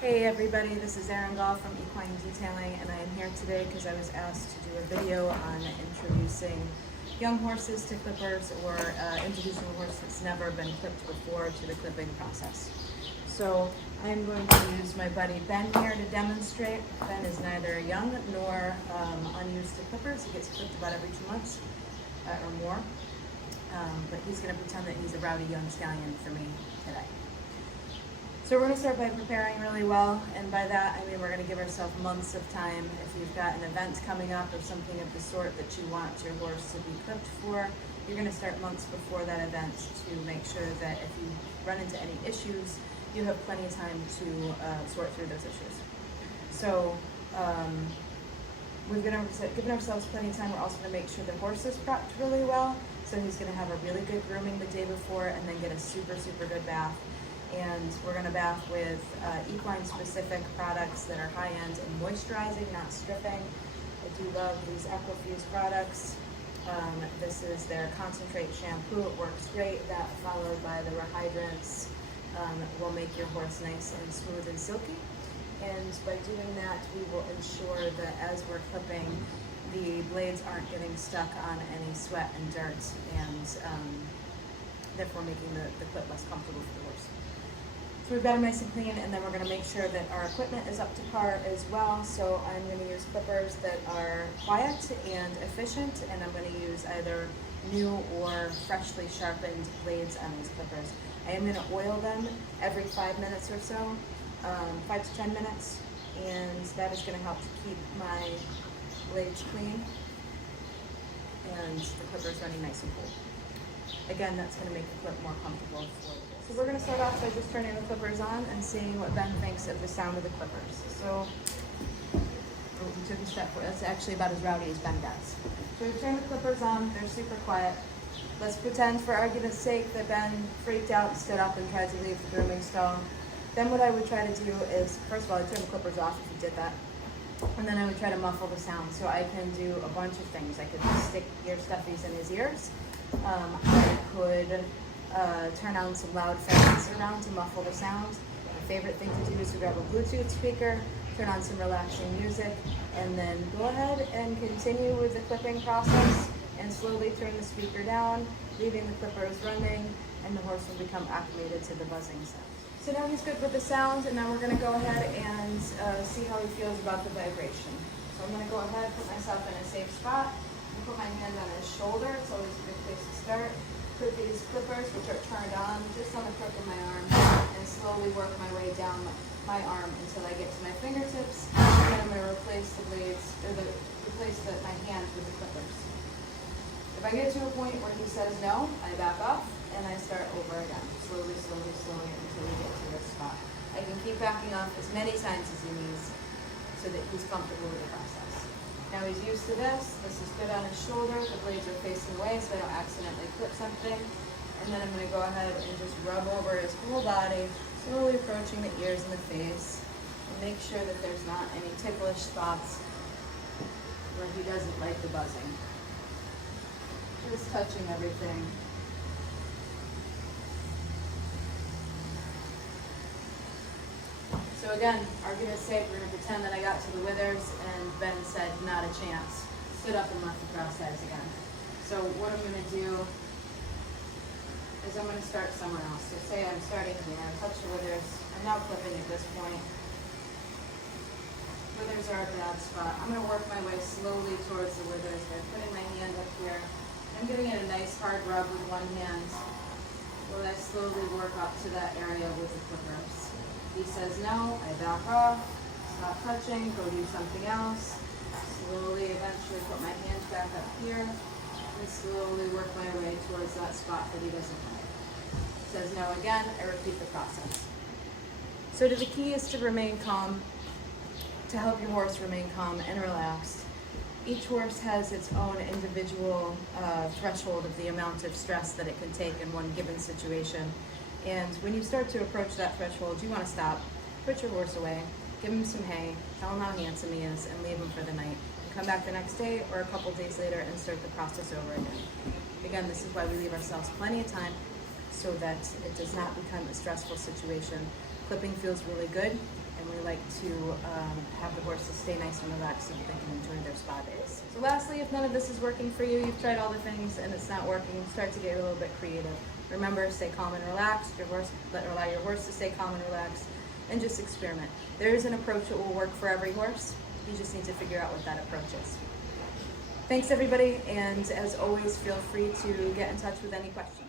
Hey everybody, this is Erin Gall from Equine Detailing, and I am here today because I was asked to do a video on introducing young horses to clippers, or introducing a horse that's never been clipped before to the clipping process. So I'm going to use my buddy Ben here to demonstrate. Ben is neither young nor unused to clippers. He gets clipped about every 2 months or more, but he's going to pretend that he's a rowdy young stallion for me today. So we're going to start by preparing really well, and by that I mean we're going to give ourselves months of time. If you've got an event coming up or something of the sort that you want your horse to be clipped for, you're going to start months before that event to make sure that if you run into any issues, you have plenty of time to sort through those issues. So we've given ourselves plenty of time. We're also going to make sure the horse is prepped really well. So he's going to have a really good grooming the day before and then get a super good bath. And we're going to bath with equine-specific products that are high-end and moisturizing, not stripping. I do love these Equifuse products. This is their concentrate shampoo. It works great. That followed by the rehydrants will make your horse nice and smooth and silky. And by doing that, we will ensure that as we're clipping, the blades aren't getting stuck on any sweat and dirt, and therefore making the clip less comfortable for the horse. So we've got them nice and clean, and then we're going to make sure that our equipment is up to par as well. So I'm going to use clippers that are quiet and efficient, and I'm going to use either new or freshly sharpened blades on these clippers. I am going to oil them every 5 minutes or so, 5 to 10 minutes, and that is going to help to keep my blades clean and the clippers running nice and cool. Again, that's going to make the clip more comfortable for you. So we're going to start off by just turning the clippers on and seeing what Ben thinks of the sound of the clippers. So we took a step forward. That's actually about as rowdy as Ben gets. So we've turned the clippers on. They're super quiet. Let's pretend, for argument's sake, that Ben freaked out and stood up and tried to leave the grooming stall. Then what I would try to do is, first of all, I'd turn the clippers off if you did that. And then I would try to muffle the sound. So I can do a bunch of things. I could stick ear stuffies in his ears. I could turn on some loud fans around to muffle the sound. My favorite thing to do is to grab a Bluetooth speaker, turn on some relaxing music, and then go ahead and continue with the clipping process and slowly turn the speaker down, leaving the clippers running, and the horse will become acclimated to the buzzing sound. So now he's good with the sound, and now we're going to go ahead and see how he feels about the vibration. So I'm going to go ahead, put myself in a safe spot, and put my hand on his shoulder. It's always a good place to start. Put these clippers, which are turned on, just on the crook of my arm, and slowly work my way down my arm until I get to my fingertips. And then I'm going to replace the blades, or replace my hand with the clippers. If I get to a point where he says no, I back off and I start over again, slowly until we get to this spot. I can keep backing off as many times as he needs so that he's comfortable with the process. Now he's used to this. This is good on his shoulder. The blades are facing away so I don't accidentally clip something. And then I'm going to go ahead and just rub over his whole body, slowly approaching the ears and the face, and make sure that there's not any ticklish spots where he doesn't like the buzzing. Just touching everything. So again, argument's sake, we're going to pretend that I got to the withers and Ben said, not a chance. Stood up and left the cross sides again. So what I'm going to do is I'm going to start somewhere else. So say I'm starting here, I touch the withers. I'm now clipping at this point. Withers are a bad spot. I'm going to work my way slowly towards the withers by putting my hand up here. I'm giving it a nice hard rub with one hand while I slowly work up to that area with the clippers. He says no, I back off, stop touching, go do something else. Slowly, eventually put my hand back up here and slowly work my way towards that spot that he doesn't like. Says no again, I repeat the process. So the key is to remain calm, to help your horse remain calm and relaxed. Each horse has its own individual threshold of the amount of stress that it can take in one given situation. And when you start to approach that threshold, you want to stop, put your horse away, give him some hay, tell him how handsome he is, and leave him for the night. And come back the next day or a couple days later and start the process over again. Again, this is why we leave ourselves plenty of time so that it does not become a stressful situation. Clipping feels really good. and we like to have the horses stay nice and relaxed so that they can enjoy their spa days. So lastly, if none of this is working for you, you've tried all the things and it's not working, start to get a little bit creative. Remember, stay calm and relaxed. Allow your horse to stay calm and relaxed, and just experiment. There is an approach that will work for every horse. You just need to figure out what that approach is. Thanks everybody, and as always, feel free to get in touch with any questions.